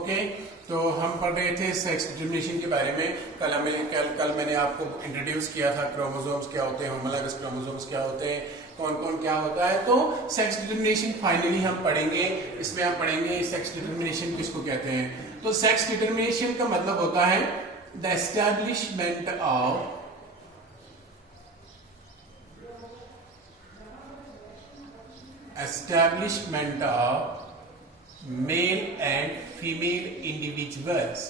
Okay, तो हम पढ़ रहे थे सेक्स डिटर्मिनेशन के बारे में। कल मैंने आपको इंट्रोड्यूस किया था क्रोमोसोम्स क्या होते हैं, होमोलॉगस क्रोमोसोम्स क्या होते हैं, कौन कौन क्या होता है। तो सेक्स डिटर्मिनेशन फाइनली हम पढ़ेंगे। इसमें हम पढ़ेंगे सेक्स डिटर्मिनेशन किसको कहते हैं। तो सेक्स डिटर्मिनेशन का मतलब होता है the establishment of male and female individuals,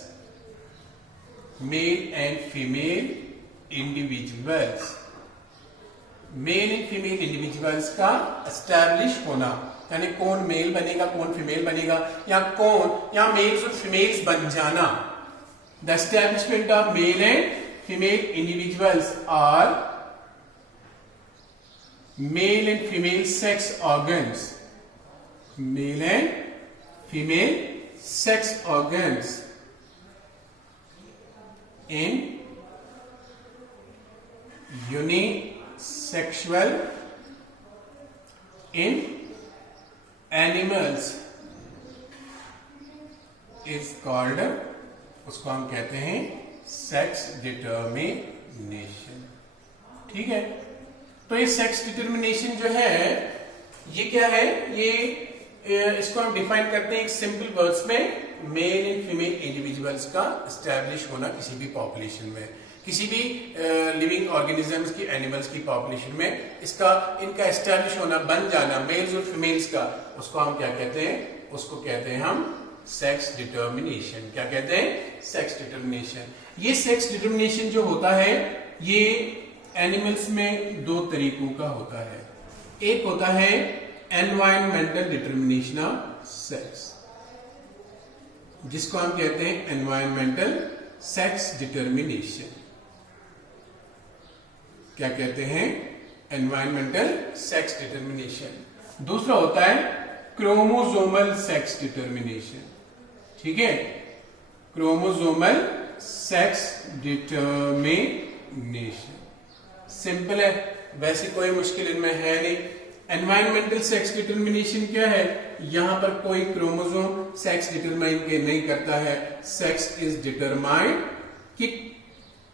mail and female individuals का एस्टैब्लिश होना, यानी कौन मेल बनेगा कौन फीमेल बनेगा, या मेल्स और फीमेल्स बन जाना। The establishment of male and female individuals are male and female sex organs, male and female sex organs in unisexual in animals is called, उसको हम कहते हैं सेक्स डिटर्मिनेशन। ठीक है, तो ये सेक्स डिटर्मिनेशन जो है ये क्या है, ये इसको हम डिफाइन करते हैं एक सिंपल वर्ड्स में, मेल एंड फीमेल इंडिविजुअल्स का एस्टैब्लिश होना किसी भी पॉपुलेशन में, किसी भी लिविंग ऑर्गेनिजम्स की, एनिमल्स की पॉपुलेशन में, इनका एस्टैब्लिश होना, बन जाना, मेल्स और फीमेल्स का, उसको हम क्या कहते हैं, उसको कहते हैं हम सेक्स डिटर्मिनेशन। क्या कहते हैं, सेक्स डिटर्मिनेशन। ये सेक्स डिटर्मिनेशन जो होता है ये एनिमल्स में दो तरीकों का होता है। एक होता है एनवायरमेंटल डिटर्मिनेशन ऑफ सेक्स, जिसको हम कहते हैं एनवायरमेंटल सेक्स डिटर्मिनेशन। क्या कहते हैं, एनवायरमेंटल सेक्स डिटर्मिनेशन। दूसरा होता है क्रोमोसोमल सेक्स डिटर्मिनेशन। ठीक है, क्रोमोसोमल सेक्स डिटर्मिनेशन सिंपल है, वैसे कोई मुश्किल इनमें है नहीं। एनवायरमेंटल सेक्स डिटर्मिनेशन क्या है, यहां पर कोई क्रोमोसोम सेक्स डिटरमाइन नहीं करता है। सेक्स इज डिटरमाइंड कि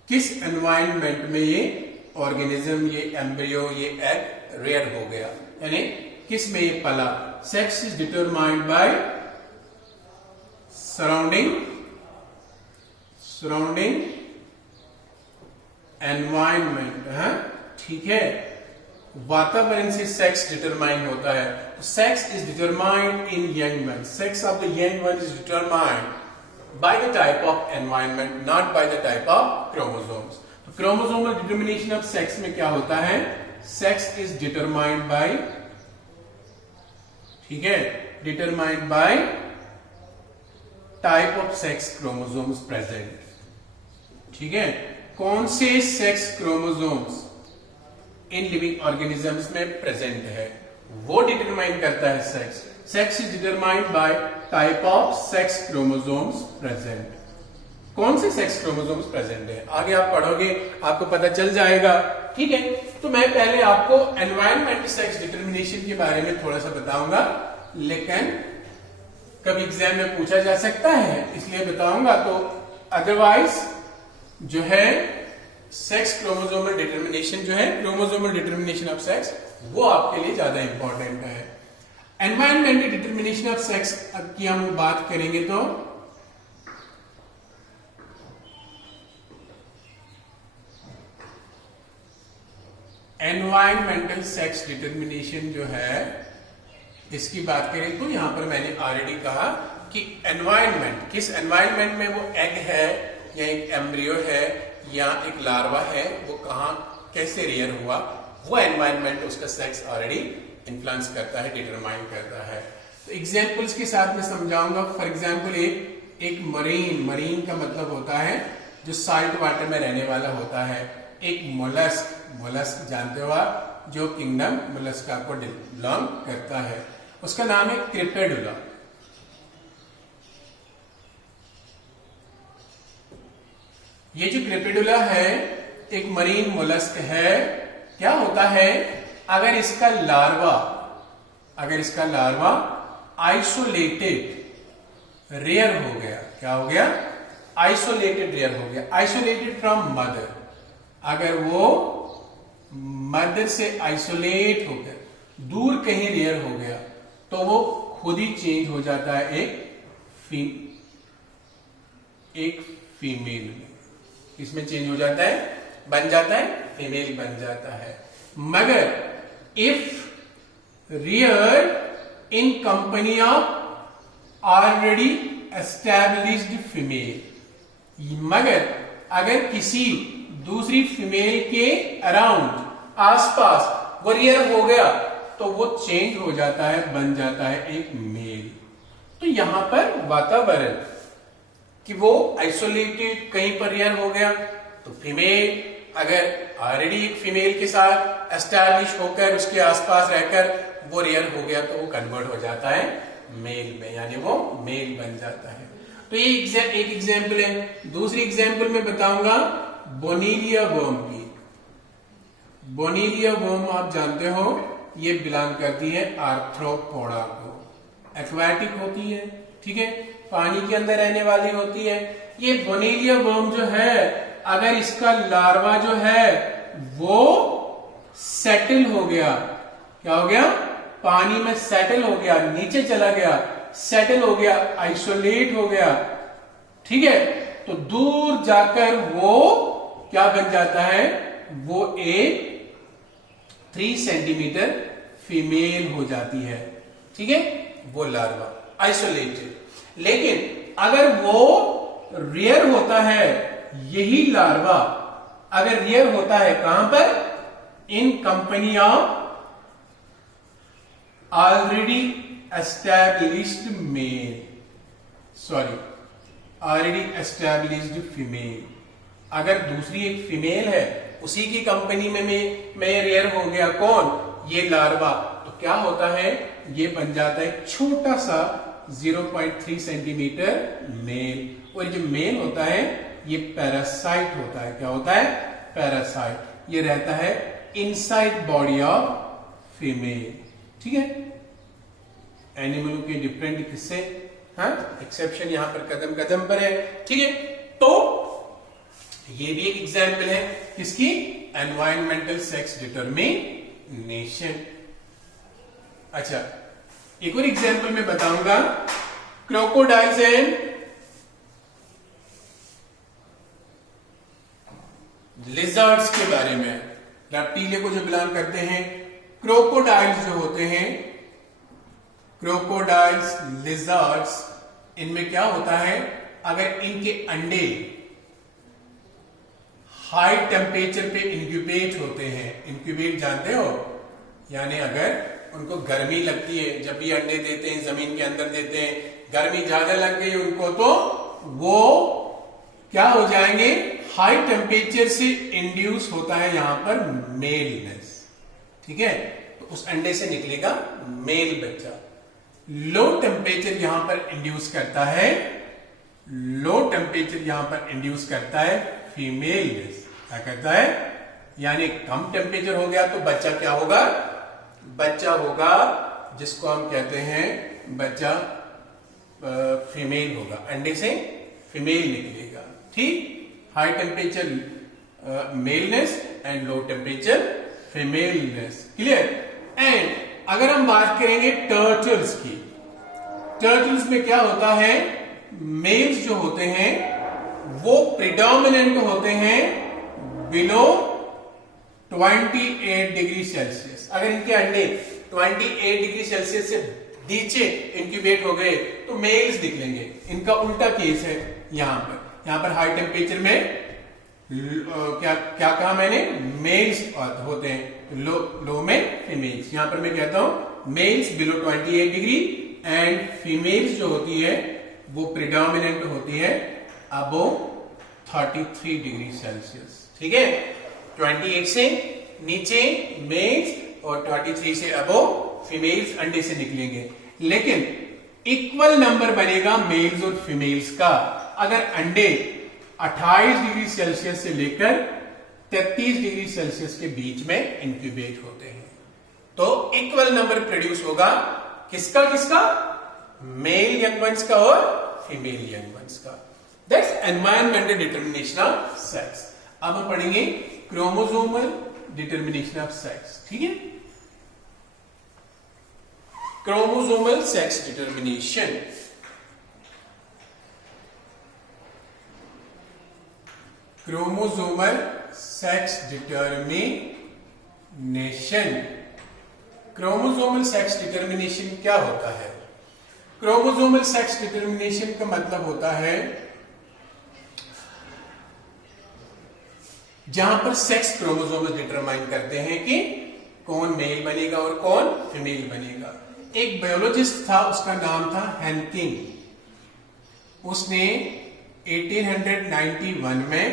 किस एनवायरनमेंट में ये ऑर्गेनिज्म, ये एम्ब्रियो, ये एग रेयर हो गया, यानी किस में ये पला। Sex is determined by surrounding environment है। ठीक है, वातावरण से सेक्स डिटरमाइन होता है। Sex is determined in young man, sex of the young man is determined by the type of environment, not bye the type of chromosomes. तो chromosomal determination of sex में क्या होता है, सेक्स इज डिटरमाइंड बाय, ठीक है, determined by type of sex chromosomes present. ठीक है, कौन से sex chromosomes in living organisms में प्रेजेंट है वो डिटरमाइन करता है sex. Sex is determined by type of sex chromosomes present. कौन से सेक्स क्रोमोसोम्स प्रेजेंट है आगे आप पढ़ोगे, आपको पता चल जाएगा। ठीक है, तो मैं पहले आपको एनवायरमेंटल सेक्स डिटरमिनेशन के बारे में थोड़ा सा बताऊंगा, लेकिन कभी एग्जाम में पूछा जा सकता है इसलिए बताऊंगा। तो अदरवाइज जो है सेक्स क्रोमोसोमल डिटर्मिनेशन जो है, क्रोमोसोमल डिटर्मिनेशन ऑफ सेक्स, वो आपके लिए ज्यादा इंपॉर्टेंट है। एनवायरमेंटल डिटर्मिनेशन ऑफ सेक्स की हम बात करेंगे तो एनवायरमेंटल सेक्स डिटर्मिनेशन जो है इसकी बात करें तो यहां पर मैंने ऑलरेडी कहा कि एनवायरमेंट, किस एनवायरमेंट में वो एग है या एक एम्ब्रियो है या एक लार्वा है, वो कहां कैसे रेयर हुआ, वो एनवायरनमेंट उसका सेक्स ऑलरेडी इन्फ्लुएंस करता है, डिटरमाइन करता है। तो एग्जांपल्स के साथ मैं समझाऊंगा। फॉर एग्जांपल एक मरीन का मतलब होता है जो साल्ट वाटर में रहने वाला होता है। एक मोलस्क जानते हो आप, जो किंगडम मोलस्का को बिलोंग करता है, उसका नाम है क्रिप्टेडुला। ये जो क्रिप्टेडुला है एक मरीन मोलस्क है। क्या होता है, अगर इसका लार्वा आइसोलेटेड रेयर हो गया, क्या हो गया, आइसोलेटेड रेयर हो गया, आइसोलेटेड फ्रॉम मदर। अगर वो मदर से आइसोलेट हो गया, दूर कहीं रेयर हो गया, तो वो खुद ही चेंज हो जाता है एक फीमेल में। इसमें चेंज हो जाता है, बन जाता है, फीमेल बन जाता है। मगर if rear in company of already established female, मगर अगर किसी दूसरी फीमेल के अराउंड, आसपास वो रियर हो गया, तो वो चेंज हो जाता है, बन जाता है एक मेल। तो यहां पर वातावरण कि वो आइसोलेटेड कहीं पर रियर हो गया, तो फीमेल अगर ऑलरेडी एक फीमेल के साथ एस्टैब्लिश होकर उसके आसपास रहकर वो रियर हो गया, तो वो कन्वर्ट हो जाता है मेल में, यानी वो मेल बन जाता है। तो ये एक एग्जाम्पल है। दूसरी एग्जाम्पल में बताऊंगा बोनीलिया वर्म की। बोनीलिया वर्म आप जानते हो, ये बिलोंग करती है आर्थ्रोपोडा को, एक्वाटिक होती है, ठीक है, पानी के अंदर रहने वाली होती है। ये बोनीलिया वर्म जो है, अगर इसका लार्वा जो है वो सेटल हो गया, क्या हो गया, पानी में सेटल हो गया, नीचे चला गया, सेटल हो गया, आइसोलेट हो गया, ठीक है, तो दूर जाकर वो क्या बन जाता है, वो एक 3 सेंटीमीटर फीमेल हो जाती है, ठीक है, वो लार्वा आइसोलेटेड। लेकिन अगर वो रियर होता है, यही लार्वा अगर रियर होता है कहां पर, in company of already established male, sorry already established female, अगर दूसरी एक फीमेल है, उसी की कंपनी में मैं रियर हो गया, कौन, ये लार्वा, तो क्या होता है, ये बन जाता है छोटा सा 0.3 सेंटीमीटर मेल। और जो मेल होता है ये पैरासाइट होता है, क्या होता है, पैरासाइट, ये रहता है इनसाइड बॉडी ऑफ फीमेल, ठीक है। एनिमलों के डिफरेंट किस्से, हाँ, एक्सेप्शन यहां पर कदम कदम पर है, ठीक है। तो ये भी एक एग्जाम्पल है किसकी, एनवायरमेंटल सेक्स डिटरमिनेशन। अच्छा, एक और एग्जाम्पल में बताऊंगा क्रोकोडाइल्स एंड लिजर्ड्स के बारे में। रेप्टिलिया को जो बिलोंग करते हैं, क्रोकोडाइल्स जो होते हैं, क्रोकोडाइल्स, लिजर्ड्स, इनमें क्या होता है, अगर इनके अंडे हाई टेम्परेचर पे इंक्यूबेट होते हैं, इंक्यूबेट जानते हो, यानी अगर उनको गर्मी लगती है, जब भी अंडे देते हैं, जमीन के अंदर देते हैं, गर्मी ज्यादा लग गई उनको, तो वो क्या हो जाएंगे, हाई टेम्परेचर से इंड्यूस होता है यहां पर मेलनेस, ठीक है, तो उस अंडे से निकलेगा मेल बच्चा। लो टेम्परेचर यहां पर इंड्यूस करता है, लो टेम्परेचर यहां पर इंड्यूस करता है फीमेलनेस, क्या करता है, यानी कम टेम्परेचर हो गया तो बच्चा क्या होगा, बच्चा होगा जिसको हम कहते हैं बच्चा फीमेल होगा, अंडे से फीमेल निकलेगा, ठीक। High temperature maleness and low temperature femaleness, clear. And अगर हम बात करेंगे टर्टल्स की, टर्टल्स में क्या होता है, मेल्स जो होते हैं वो प्रिडोमिनेंट होते हैं बिलो 28 डिग्री सेल्सियस। अगर इनके अंडे 28 डिग्री सेल्सियस से नीचे इंक्यूबेट हो गए तो मेल्स निकलेंगे। इनका उल्टा केस है यहाँ पर हाई टेम्परेचर में क्या कहा मैंने, मेल्स होते हैं, लो में फीमेल्स। यहां पर मैं कहता हूं males below 28 degree and females जो होती है वो प्रिडोमिनेंट होती है अबो 33 डिग्री सेल्सियस, ठीक है। 28 से नीचे मेल्स और 23 से अबो फीमेल्स अंडे से निकलेंगे। लेकिन इक्वल नंबर बनेगा मेल्स और फीमेल्स का अगर अंडे 28 डिग्री सेल्सियस से लेकर 33 डिग्री सेल्सियस के बीच में इंक्यूबेट होते हैं, तो इक्वल नंबर प्रोड्यूस होगा किसका, मेल यंग वंस का और फीमेल यंग वंस का। That's environmental determination of sex. अब हम पढ़ेंगे क्रोमोसोमल डिटर्मिनेशन ऑफ सेक्स। ठीक है, chromosomal sex determination. Chromosomal sex determination. Chromosomal sex determination क्या होता है? क्रोमोसोमल सेक्स डिटर्मिनेशन का मतलब होता है जहां पर सेक्स क्रोमोसोम डिटरमाइन करते हैं कि कौन मेल बनेगा और कौन फीमेल बनेगा। एक बायोलॉजिस्ट था, उसका नाम था हेनकिंग। उसने 1891 में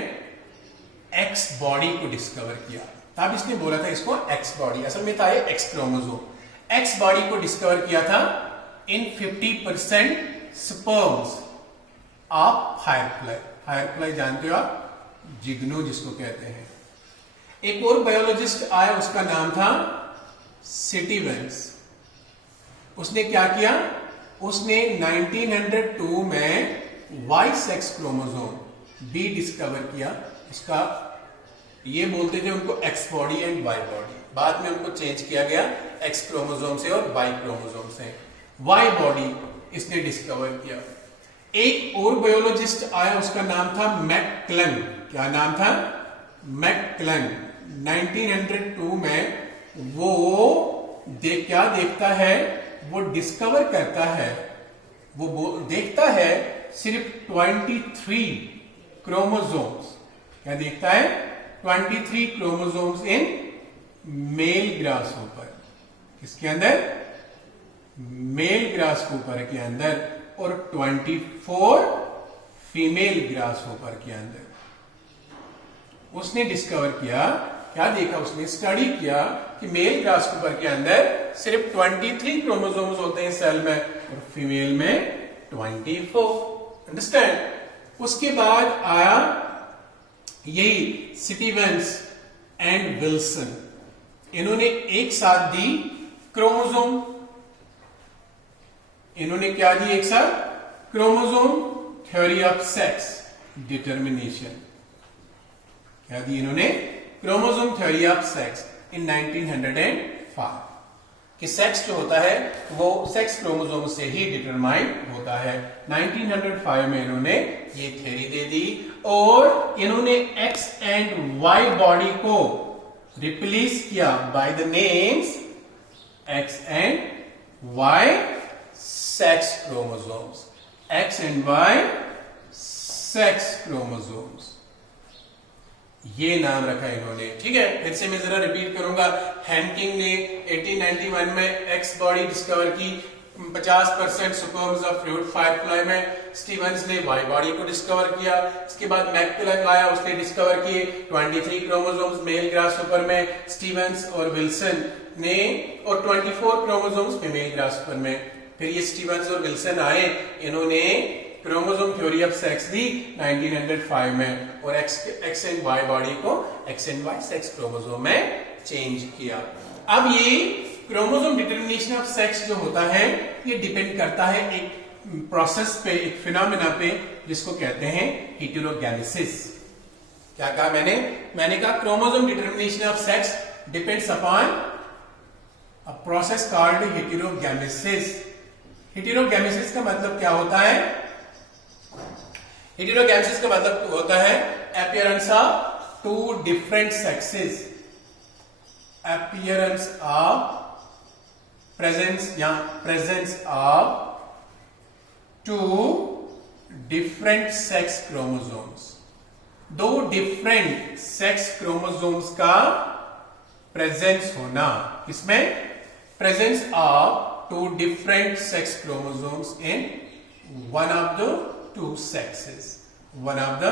एक्स बॉडी को डिस्कवर किया। तब इसने बोला था इसको एक्स बॉडी, असल में था ये एक्स क्रोमोसोम। एक्स बॉडी को डिस्कवर किया था इन 50% स्पर्म्स ऑफ फायरफ्लाई। फायरफ्लाई जानते हो आप, जिग्नो जिसको कहते हैं। एक और बायोलॉजिस्ट आया, उसका नाम था स्टीवेंस। उसने क्या किया? उसने 1902 में Y sex chromosome be discover किया। उसका ये बोलते थे उनको X body and Y body, बाद में उनको चेंज किया गया एक्स क्रोमोसोम से और वाई क्रोमोसोम से। वाई बॉडी इसने डिस्कवर किया। एक और बायोलॉजिस्ट आया, उसका नाम था मैकक्लन। क्या नाम था? मैकक्लन। 1902 में वो क्या देखता है? वो डिस्कवर करता है, वो देखता है सिर्फ 23 क्रोमोसोम्स। क्या देखता है? 23 क्रोमोसोम्स इन मेल ग्रासहोपर। इसके अंदर मेल ग्रासहोपर के अंदर, और 24 फीमेल ग्रासहोपर के अंदर। उसने डिस्कवर किया, क्या देखा उसने? स्टडी किया कि मेल ग्रासहोपर के अंदर सिर्फ 23 क्रोमोसोम्स होते हैं सेल में, और फीमेल में 24। अंडरस्टैंड? उसके बाद आया यही स्टीवेंस एंड विल्सन। इन्होंने एक साथ दी क्रोमोसोम। इन्होंने क्या दी एक साथ? Chromosome theory of sex determination. क्या दी इन्होंने? क्रोमोसोम थ्योरी ऑफ सेक्स इन 1905। कि सेक्स जो होता है वो सेक्स क्रोमोसोम से ही डिटरमाइन होता है। 1905 में इन्होंने ये थ्योरी दे दी, और इन्होंने एक्स एंड वाई बॉडी को रिप्लेस किया by the names X and Y sex chromosomes. X and Y sex chromosomes, ये नाम रखा इन्होंने। ठीक है, फिर से मैं जरा रिपीट करूंगा। हेनकिंग ने 1891 में एक्स बॉडी डिस्कवर की 50% स्पर्म्स ऑफ फ्रूट फायरफ्लाई में। स्टीवेंस ने वाई बॉडी को डिस्कवर किया। इसके बाद मैकक्लन आया, उसने डिस्कवर किए 23 क्रोमोसोम्स मेल ग्रासहोपर में। स्टीवेंस और विल्सन ने, और 24 क्रोमोसोम्स फीमेल ग्रासहोपर में। फिर ये स्टीवेंस और विल्सन आए, इन्होंने क्रोमोसोम थ्योरी ऑफ सेक्स दी 1905 में, और एक्स एंड वाई बॉडी को X and Y sex chromosome में चेंज किया। अब ये क्रोमोसोम डिटर्मिनेशन ऑफ सेक्स जो होता है, ये डिपेंड करता है एक प्रोसेस पे, एक फिनोमेना पे, जिसको कहते हैं हेटेरोगैमेसिस। क्या कहा मैंने कहा chromosome determination of sex depends upon a process called heterogamesis. Heterogamesis का मतलब क्या होता है? हेटेरोगैमेसिस का मतलब होता है appearance of two different sexes. Appearance of presence of two different sex chromosomes. दो डिफरेंट सेक्स क्रोमोसोम्स का प्रेजेंस होना। इसमें presence of two different sex chromosomes in one of the two sexes. One of the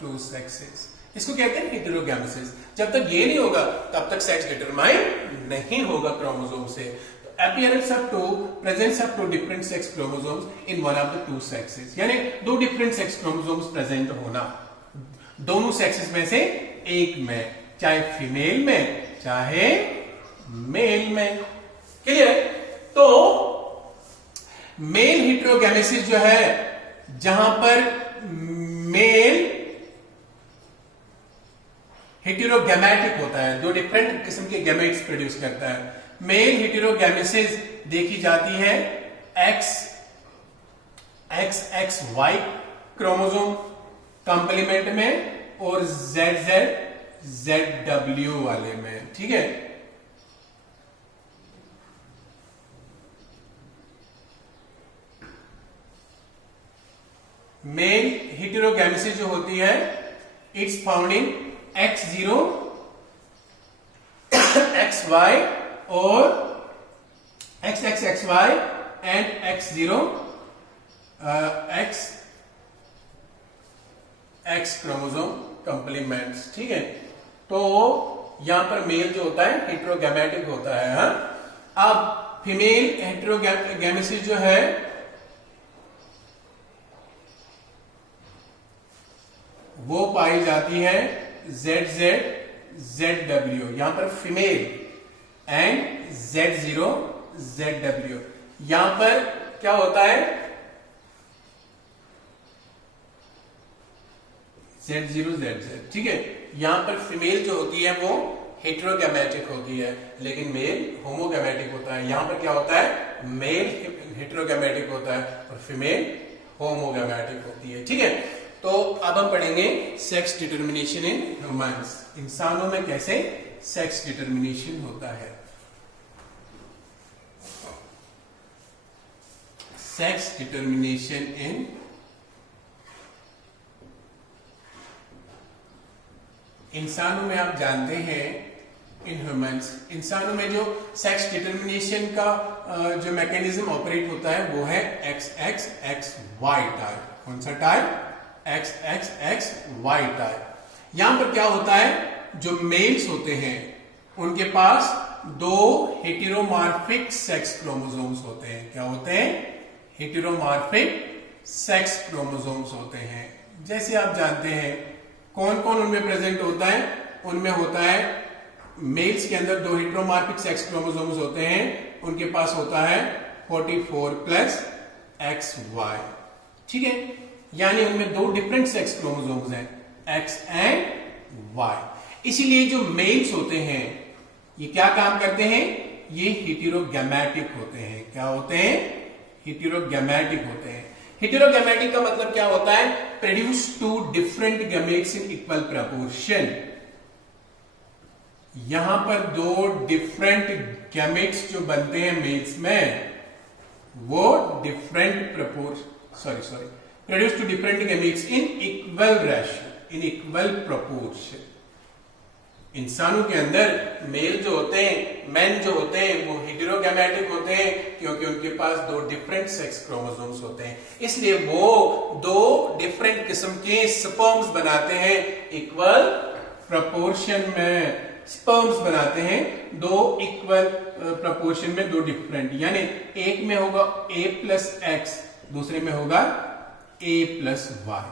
two sexes, इसको कहते हैं हेटेरोगैमेसिस। जब तक ये नहीं होगा तब तक सेक्स डिटरमाइन नहीं होगा क्रोमोसोम से। Appearance of two, presence of two different sex chromosomes in one of the two sexes, यानी दो डिफरेंट सेक्स क्रोमोसोम्स प्रेजेंट होना दोनों सेक्सेस में से एक में, चाहे फीमेल में चाहे मेल में। क्लियर? तो मेल हेटेरोगैमेसिस जो है जहां पर मेल हेटेरोगैमेटिक होता है, दो डिफरेंट किस्म के गैमेट्स प्रोड्यूस करता है। मेल हेटेरोगैमेसिस देखी जाती है XXY क्रोमोसोम कंप्लीमेंट में और ZW वाले में, ठीक है। मेल हेटेरोगैमेसिस जो होती है it's found in X0 XY और XXXY and X0 XX chromosome complements, ठीक है। तो यहां पर मेल जो होता है हेटेरोगैमेटिक होता है। हाँ, अब फीमेल हेटेरोगैमेसिस जो है वो पाई जाती है ZW, यहां पर फीमेल एंड Z0 ZW। यहां पर क्या होता है Z0 ZZ, ठीक है। यहां पर फीमेल जो होती है वो हेटेरोगैमेटिक होती है, लेकिन मेल होमोगैमेटिक होता है। यहां पर क्या होता है, मेल हेटेरोगैमेटिक होता है और फीमेल होमोगैमेटिक होती है, ठीक है। तो अब हम पढ़ेंगे सेक्स डिटर्मिनेशन इन ह्यूमंस, इंसानों में कैसे सेक्स डिटर्मिनेशन होता है। सेक्स डिटर्मिनेशन इन इंसानों में, आप जानते हैं इन ह्यूमंस, इंसानों में जो सेक्स डिटर्मिनेशन का जो मैकेनिज्म ऑपरेट होता है वो है XXXY टाइप। कौन सा टाइप, XXXY टाइप। यहां पर क्या होता है, जो मेल्स होते हैं उनके पास दो हेटेरोमॉर्फिक सेक्स क्रोमोसोम्स होते हैं। क्या होते हैं, हेटेरोमॉर्फिक सेक्स क्रोमोसोम्स होते हैं। जैसे आप जानते हैं कौन कौन उनमें प्रेजेंट होता है, उनमें होता है मेल्स के अंदर दो हेटेरोमॉर्फिक सेक्स क्रोमोसोम्स होते हैं, उनके पास होता है 44+XY, ठीक है। यानी उनमें दो डिफरेंट सेक्स क्रोमोसोम्स हैं, X एंड Y। इसीलिए जो मेल्स होते हैं ये क्या काम करते हैं, ये हेटेरोगैमेटिक होते हैं। क्या होते हैं, हेटेरोगैमेटिक होते हैं। हेटेरोगैमेटिक का मतलब क्या होता है, produce two different gametes in equal proportion. यहां पर दो डिफरेंट गैमेट्स जो बनते हैं मेल्स में वो different produce two different gametes in equal ratio, in equal proportion. इंसानों के अंदर मेल जो होते हैं, मेन जो होते हैं वो हेटेरोगैमेटिक होते हैं क्योंकि उनके पास दो डिफरेंट सेक्स क्रोमोसोम्स होते हैं, इसलिए वो दो डिफरेंट किस्म के स्पर्म्स बनाते हैं इक्वल प्रोपोर्शन में। स्पर्म्स बनाते हैं दो इक्वल प्रोपोर्शन में, दो डिफरेंट, यानी एक में होगा A+X, दूसरे में होगा A+Y।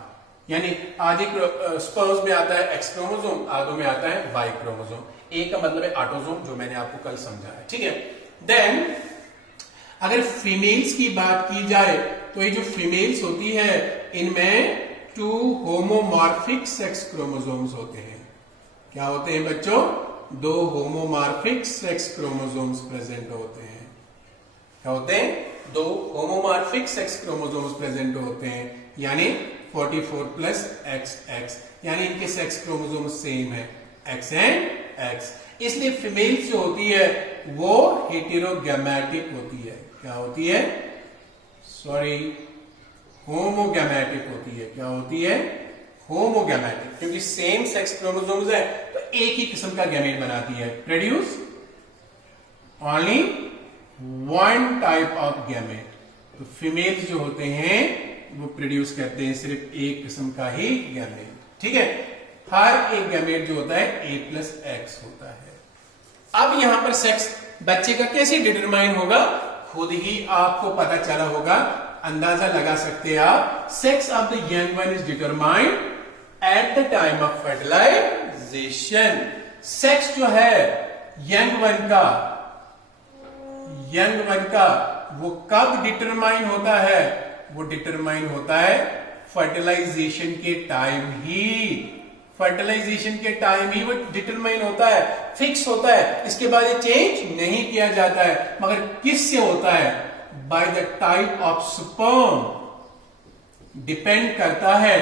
यानी आधे स्पर्म्स में आता है X क्रोमोसोम, आधों में आता है Y क्रोमोसोम। A का मतलब है ऑटोसोम, जो मैंने आपको कल समझाया, ठीक है। देन अगर फीमेल्स की बात की जाए तो ये जो फीमेल्स होती है इनमें टू होमोमॉर्फिक सेक्स क्रोमोसोम्स होते हैं। क्या होते हैं बच्चों, दो होमोमॉर्फिक सेक्स क्रोमोसोम्स प्रेजेंट होते हैं। क्या होते हैं, दो होमोमॉर्फिक सेक्स क्रोमोसोम्स प्रेजेंट होते हैं, यानी 44+XX, यानी इनके सेक्स क्रोमोसोम सेम है, X एंड X। इसलिए फीमेल्स जो होती है वो हेटेरोगैमेटिक होती है। क्या होती है, होमोगैमेटिक होती है। क्या होती है, होमोगैमेटिक, क्योंकि सेम सेक्स क्रोमोसोम्स है तो एक ही किस्म का गैमेट बनाती है, produce only one type of gamete. तो फीमेल्स जो होते हैं वो प्रोड्यूस करते हैं सिर्फ एक किस्म का ही गैमेट, ठीक है। हर एक गैमेट जो होता है A+X होता है। अब यहां पर सेक्स बच्चे का कैसे डिटरमाइन होगा, खुद ही आपको पता चला होगा, अंदाजा लगा सकते हैं आप। Sex of the young one is determined at the time of fertilization. Sex जो है यंग वन का वो कब डिटरमाइन होता है, वो डिटरमाइन होता है फर्टिलाइजेशन के टाइम ही वो डिटरमाइन होता है, फिक्स होता है, इसके बाद ये चेंज नहीं किया जाता है। मगर किससे होता है? Bye the type of sperm, depend करता है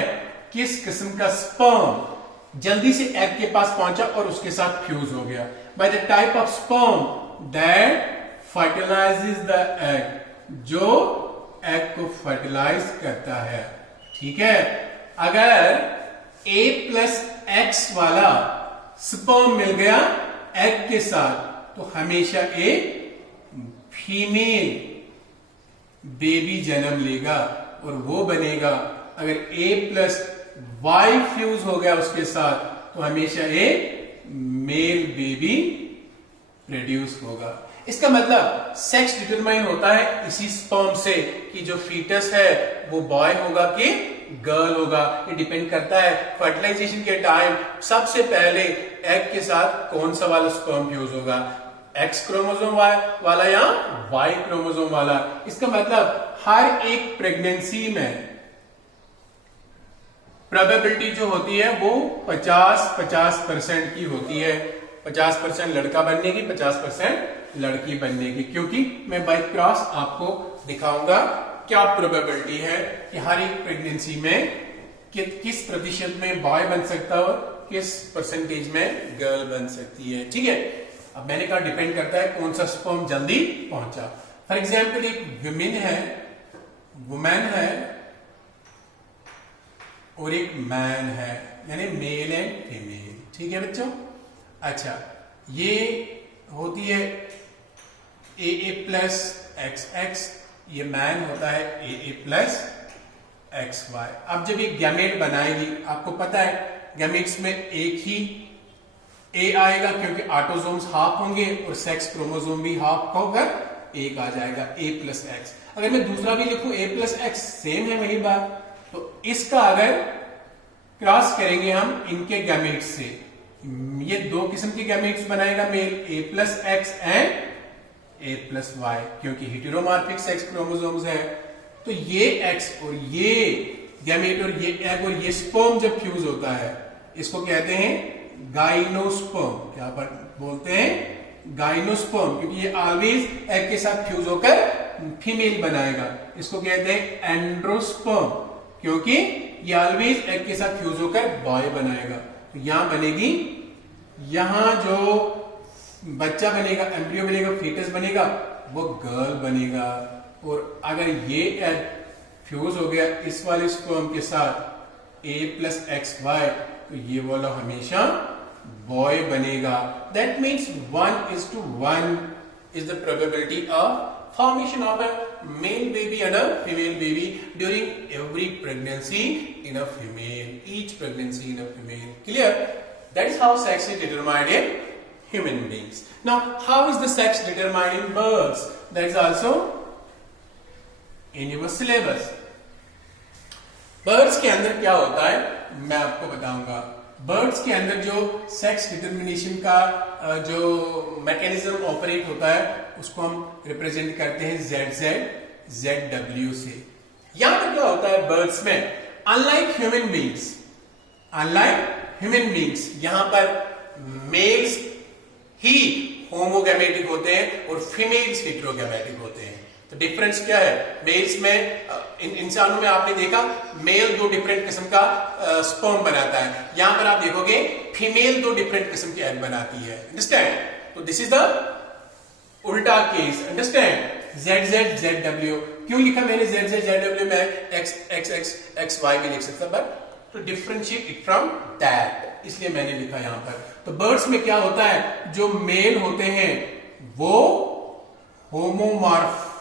किस किस्म का स्पर्म जल्दी से एग के पास पहुंचा और उसके साथ फ्यूज हो गया। By the type of sperm that fertilises the egg, जो एग को फर्टिलाइज करता है। ठीक है, अगर A+X वाला स्पर्म मिल गया एग के साथ तो हमेशा एक फीमेल बेबी जन्म लेगा और वो बनेगा। अगर A+Y फ्यूज हो गया उसके साथ तो हमेशा एक मेल बेबी प्रोड्यूस होगा। इसका मतलब सेक्स डिटरमाइन होता है इसी स्पर्म से कि जो फीटस है वो बॉय होगा कि गर्ल होगा। ये डिपेंड करता है फर्टिलाइजेशन के टाइम सबसे पहले एग के साथ कौन सा वाला स्पर्म फ्यूज होगा, एक्स क्रोमोसोम वाला या वाई क्रोमोसोम वाला। इसका मतलब हर एक प्रेगनेंसी में प्रोबेबिलिटी जो होती है वो 50-50% की होती है। 50% लड़का बनने की, 50% लड़की बनने की, क्योंकि मैं बाय क्रॉस आपको दिखाऊंगा क्या प्रोबेबिलिटी है कि हर एक प्रेगनेंसी में किस प्रतिशत में बॉय बन सकता है और किस परसेंटेज में गर्ल बन सकती है। ठीक है, अब मैंने कहा डिपेंड करता है कौन सा स्पर्म जल्दी पहुंचा। फॉर एग्जाम्पल एक वुमेन है और एक मैन है, यानी मेल एंड फीमेल। ठीक है बच्चों, अच्छा ये होती है AA+XX, ये मैन होता है AA+XY। अब जब ये गैमेट बनाएगी, आपको पता है गैमेट्स में एक ही A आएगा क्योंकि ऑटोसोम्स हाफ होंगे और सेक्स क्रोमोसोम भी हाफ होकर एक आ जाएगा A+X। अगर मैं दूसरा भी लिखूं A+X, सेम है वही बात। तो इसका अगर क्रॉस करेंगे हम इनके गैमेट्स से, ये दो किस्म के गैमेट्स बनाएगा मेल, A+X एंड A+Y, क्योंकि हेटेरोमॉर्फिक सेक्स क्रोमोसोम्स है। तो ये X और ये गैमेट और ये एग और ये स्पर्म जब फ्यूज होता है इसको कहते हैं गाइनोस्पर्म। क्या बोलते हैं? गाइनोस्पर्म, क्योंकि ये ऑलवेज एग के साथ फ्यूज होकर फीमेल बनाएगा। इसको कहते हैं एंड्रोस्पर्म, क्योंकि ये ऑलवेज एग के साथ फ्यूज होकर बॉय बनाएगा। तो यहां बनेगी, यहां जो बच्चा बनेगा, एम्ब्रियो बनेगा, फीटस बनेगा, वो गर्ल बनेगा। और अगर ये एग फ्यूज हो गया इस वाले स्पर्म के साथ A+XY, तो ये वाला हमेशा बॉय बनेगा। That means 1:1 is the probability of formation of a male baby and a female baby during every pregnancy in a female. Each pregnancy in a female. Clear? That is how sex is determined in human beings. Now, how is the sex determined in birds? That is also in your syllabus. Birds के अंदर क्या होता है मैं आपको बताऊंगा। Birds के अंदर जो सेक्स डिटर्मिनेशन का जो मैकेनिज्म ऑपरेट होता है उसको हम रिप्रेजेंट करते हैं ZW से। यहां पर क्या होता है बर्ड्स में, अनलाइक ह्यूमन बींग्स यहां पर मेल्स ही होमोगैमेटिक होते हैं और फीमेल्स हेटेरोगैमेटिक होते हैं। तो डिफरेंस क्या है? मेल्स में इंसानों में आपने देखा मेल दो डिफरेंट किस्म का स्पर्म बनाता है, यहां पर आप देखोगे फीमेल दो डिफरेंट किस्म के एग बनाती है। अंडरस्टैंड? तो दिस इज द उल्टा केस। अंडरस्टैंड? ZW क्यों लिखा मैंने ZW में XY भी लिख सकता, but to differentiate it from that, इसलिए मैंने लिखा यहां पर। तो बर्ड्स में क्या होता है, जो मेल होते हैं वो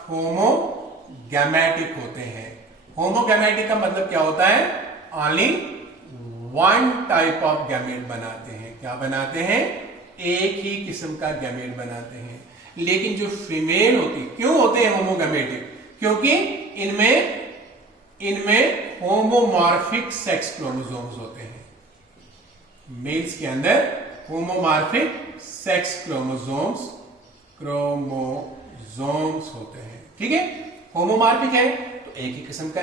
होमोगैमेटिक होते हैं। होमोगैमेटिक का मतलब क्या होता है? Only one type of gamete बनाते हैं। क्या बनाते हैं? एक ही किस्म का गैमेट बनाते हैं। लेकिन जो फीमेल होती, क्यों होते हैं होमोगैमेटिक? क्योंकि इनमें होमोमॉर्फिक सेक्स क्रोमोसोम्स होते हैं। मेल्स के अंदर होमोमॉर्फिक सेक्स क्रोमोसोम्स होते हैं। ठीक है, होमोमॉर्फिक है तो एक ही किस्म का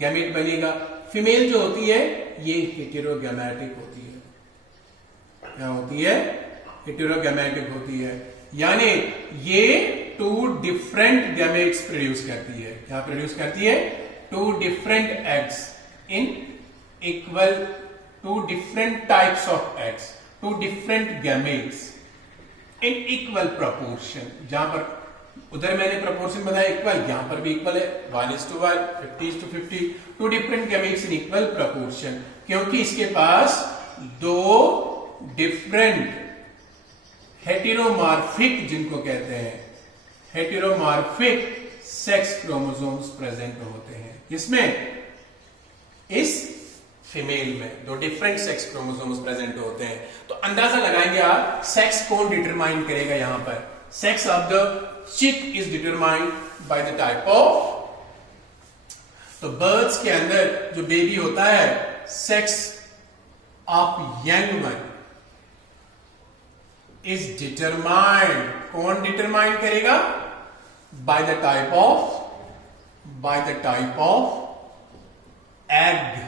गैमेट बनेगा। फीमेल जो होती है ये हेटेरोगैमेटिक होती है। क्या होती है? हेटेरोगैमेटिक होती है, यानी ये 2 डिफरेंट गैमेट्स प्रोड्यूस करती है। क्या प्रोड्यूस करती है? 2 different eggs in equal, 2 different types of eggs, 2 different gametes in equal proportion. जहां पर उधर मैंने प्रोपोर्शन बताया इक्वल, यहां पर भी इक्वल है, 1:1, 50:50, 2 different gametes in equal proportion, क्योंकि इसके पास 2 डिफरेंट हेटेरोमॉर्फिक, जिनको कहते हैं हेटेरोमॉर्फिक सेक्स क्रोमोसोम्स प्रेजेंट होते हैं। इसमें इस फीमेल में 2 डिफरेंट सेक्स क्रोमोसोम्स प्रेजेंट होते हैं। तो अंदाजा लगाएंगे आप, सेक्स कौन डिटरमाइन करेगा? यहां पर सेक्स ऑफ द चिक is determined by the type of, तो बर्ड्स के अंदर जो बेबी होता है, sex of young one is determined, कौन डिटरमाइन करेगा? Bye the type of egg,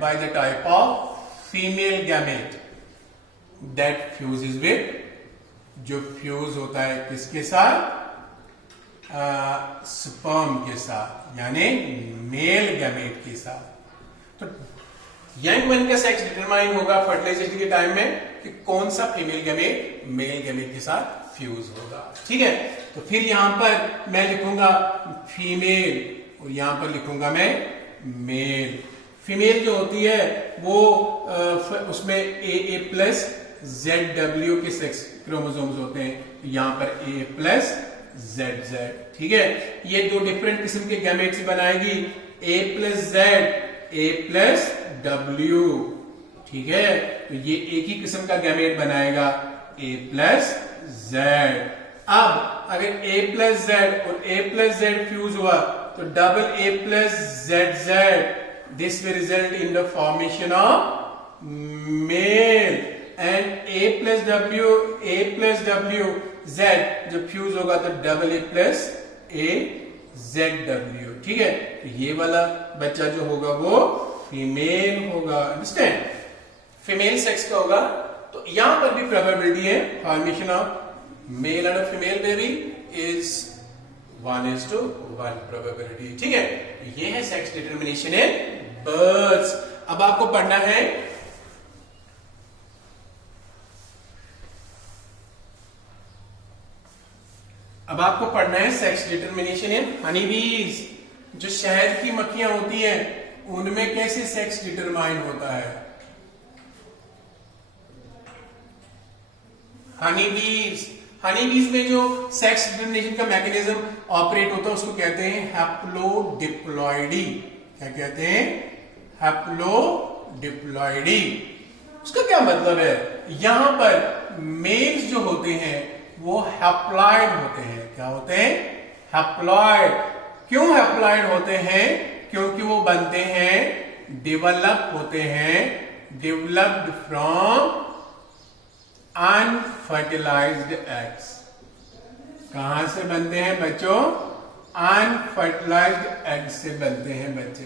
by the type of female gamete that fuses with, जो फ्यूज होता है किसके साथ? स्पर्म के साथ, यानी मेल गैमेट के साथ। तो यंग वन का सेक्स डिटरमाइन होगा फर्टिलाइजेशन के टाइम में कि कौन सा फीमेल गैमेट मेल गैमेट के साथ फ्यूज होगा। ठीक है, तो फिर यहां पर मैं लिखूंगा फीमेल और यहां पर लिखूंगा मैं मेल। फीमेल जो होती है वो उसमें ए प्लस जेड डब्ल्यू के सेक्स क्रोमोसोम्स होते हैं, यहां पर ए प्लस जेड जेड। ठीक है, ये 2 डिफरेंट किस्म के गैमेट्स बनाएगी, ए प्लस जेड, ए प्लस डब्ल्यू। ठीक है, तो ये एक ही किस्म का गैमेट बनाएगा, ए प्लस जेड। अब अगर ए प्लस जेड और ए प्लस जेड फ्यूज हुआ तो double A plus Z Z, this will result in the formation of male. And A plus W Z जब फ्यूज होगा तो double A plus A Z W. ठीक है, तो ये वाला बच्चा जो होगा वो फीमेल होगा। अंडरस्टैंड? फीमेल सेक्स का होगा। तो यहां पर भी प्रोबेबिलिटी है formation of male and female baby is 1:1 probability. ठीक है, ये है सेक्स डिटर्मिनेशन इन बर्ड्स। अब आपको पढ़ना है सेक्स डिटर्मिनेशन इन हनी बीज। जो शहद की मक्खियां होती हैं उनमें कैसे सेक्स डिटरमाइन होता है? हनी बीज में जो सेक्स डिटर्मिनेशन का मैकेनिज्म ऑपरेट होता है उसको कहते हैं हैप्लोडिप्लॉइडी। क्या कहते हैं? हैप्लोडिप्लॉइडी। उसका क्या मतलब है? यहां पर मेल्स जो होते हैं वो हैप्लॉइड होते हैं। क्या होते हैं? हैप्लॉइड। क्यों हैप्लॉइड होते हैं? क्योंकि वो बनते हैं, डेवलप होते हैं, डेवलप्ड फ्रॉम अनफर्टिलाइज्ड एग्स। कहां से बनते हैं बच्चों? अनफर्टिलाइज्ड एग्स से बनते हैं बच्चे।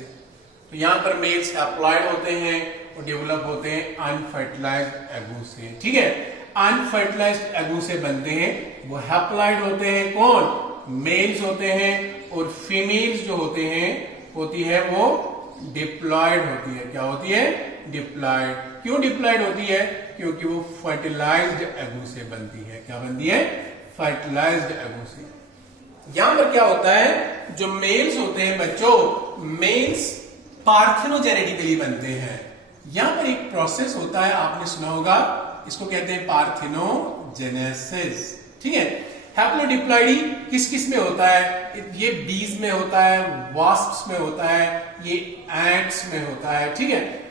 तो यहां पर मेल्स हैप्लॉइड होते हैं और डेवलप होते हैं अनफर्टिलाइज्ड एगू से। ठीक है, अनफर्टिलाइज्ड एगू से बनते हैं, वो हैप्लॉइड होते हैं। कौन? मेल्स होते हैं। और फीमेल्स जो होती है वो डिप्लॉयड होती है। क्या होती है? डिप्लॉयड। क्यों डिप्लॉयड होती है? क्योंकि वो फर्टिलाइज्ड एगू से बनती है। क्या बनती है? फर्टिलाइज्ड एगू से। यहां पर क्या होता है? जो मेल्स होते हैं बच्चों, मेल्स पार्थिनोजेनेटिकली बनते हैं। यहां पर एक प्रोसेस होता है, आपने सुना होगा, इसको कहते हैं पार्थिनोजेनेसिस। ठीक है, हैप्लोडिप्लॉइडी किस किस में होता है? ये बीज में होता है, वास्प्स में होता है, ये एंट्स में होता है। ठीक है,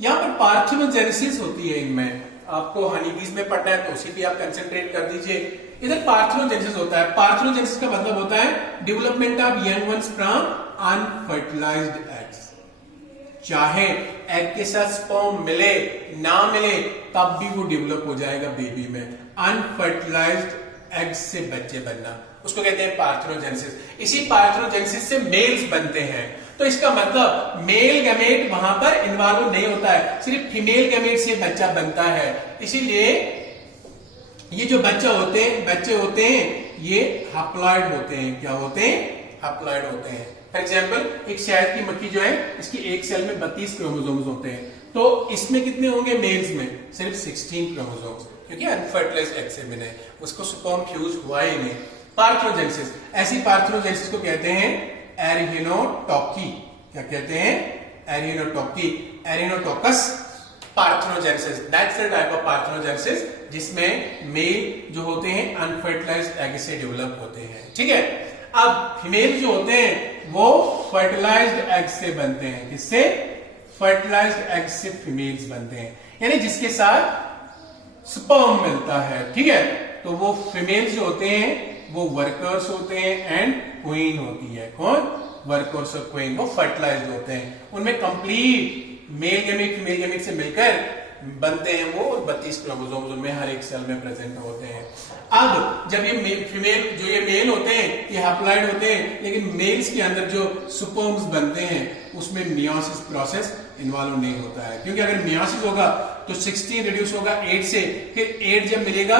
यहां पर पार्थिनोजेनेसिस होती है इनमें। आपको हनी बीज में पढ़ना है तो उसी पे आप कंसंट्रेट कर दीजिए। इधर पार्थिनोजेनेसिस होता है। पार्थिनोजेनेसिस का मतलब होता है development of young ones from unfertilised eggs. चाहे एग के साथ स्पर्म मिले ना मिले तब भी वो डेवलप हो जाएगा बेबी में। अनफर्टिलाइज्ड एग से बच्चे बनना, उसको कहते हैं पार्थिनोजेनेसिस। इसी पार्थिनोजेनेसिस से मेल्स बनते हैं। तो इसका मतलब मेल गैमेट वहां पर इन्वॉल्व नहीं होता है, सिर्फ फीमेल गैमेट से बच्चा बनता है। इसीलिए ये जो बच्चे होते हैं ये हैप्लॉइड होते हैं। क्या होते हैं? हैप्लॉइड होते हैं। फॉर एग्जाम्पल एक शहद की मक्खी जो है, इसकी एक सेल में 32 क्रोमोसोम्स होते हैं, तो इसमें कितने होंगे? मेल्स में सिर्फ 16 क्रोमोसोम्स, क्योंकि अनफर्टिलाइज्ड एग से बने, उसको स्पर्म फ्यूज हुआ ही नहीं। पार्थेनोजेनेसिस, ऐसी पार्थेनोजेनेसिस को कहते हैं एरिहिनोटॉकी। क्या कहते हैं? Arrhenotoky, arrhenotokous parthenogenesis. That's the type of parthenogenesis जिसमें मेल जो होते हैं अनफर्टिलाइज्ड एग से डेवलप होते हैं। ठीक है, अब फीमेल जो होते हैं वो फर्टिलाइज्ड एग से बनते हैं। किससे? फर्टिलाइज्ड एग से फीमेल्स बनते हैं, यानी जिसके साथ स्पर्म मिलता है। ठीक है, तो वो फीमेल्स जो होते हैं वो वर्कर्स होते हैं एंड क्वीन होती है। कौन? वर्कर्स और क्वीन, वो फर्टिलाइज्ड होते हैं। उनमें complete male gamete female gamete से मिलकर बनते हैं वो 32 क्रोमोसोम्स उनमें हर एक सेल में प्रेजेंट होते हैं। अब जब ये फीमेल जो ये मेल होते हैं ये हैप्लॉइड होते हैं, लेकिन मेल्स के अंदर जो स्पर्म्स बनते हैं उसमें मियोसिस प्रोसेस इन्वॉल्व नहीं होता है, क्योंकि अगर मियोसिस होगा तो 16 रिड्यूस होगा 8 से, फिर 8 जब मिलेगा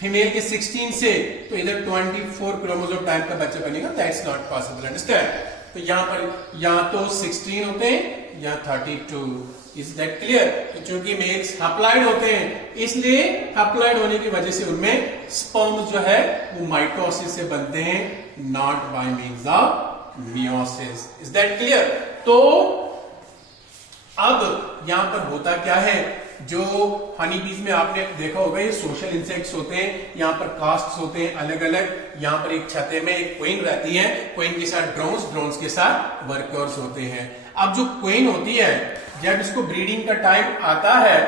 फीमेल के 16 से तो इधर 24 क्रोमोसोम टाइप का बच्चा बनेगा। That's not possible, understand? तो यहाँ पर या तो 16 होते हैं या 32। Is that clear? तो चूंकि मेल्स हैप्लॉइड होते हैं, इसलिए हैप्लॉइड होने की वजह से उनमें स्पर्म जो है वो माइटोसिस से बनते हैं, not by means of meiosis. Is that clear? तो अब यहां पर होता क्या है, जो हनी बीज में आपने देखा होगा ये सोशल इंसेक्ट्स होते हैं, यहाँ पर कास्ट्स होते हैं अलग अलग। यहाँ पर एक छत्ते में एक क्वीन रहती है, क्वीन के साथ ड्रोन्स, ड्रोन्स के साथ वर्कर्स होते हैं। अब जो क्वीन होती है जब इसको ब्रीडिंग का टाइम आता है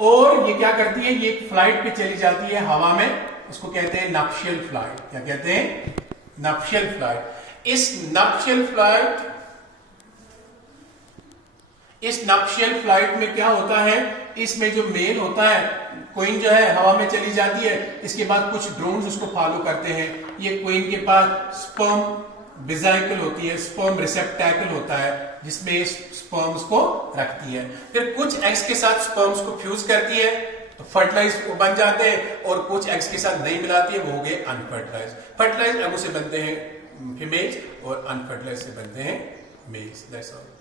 और ये क्या करती है, ये एक फ्लाइट पे चली जाती है हवा में, उसको कहते हैं नप्शियल फ्लाइट। क्या कहते हैं? नप्शियल फ्लाइट। इस नप्शियल फ्लाइट में क्या होता है, इसमें जो मेल होता है, क्वीन जो है हवा में चली जाती है, इसके बाद कुछ ड्रोन्स उसको फॉलो करते हैं। ये क्वीन के पास स्पर्म वेसिकल होती है, स्पर्म रिसेप्टैकल होता है जिसमें स्पर्म्स को रखती है, फिर कुछ एग्स के साथ स्पर्म्स को फ्यूज करती है तो फर्टिलाइज बन जाते हैं, और कुछ एग्स के साथ नहीं मिलाती है, वो हो गए अनफर्टिलाइज। फर्टिलाइज एगों से बनते हैं फीमेल्स और अनफर्टिलाइज से बनते हैं मेल्स। That's all.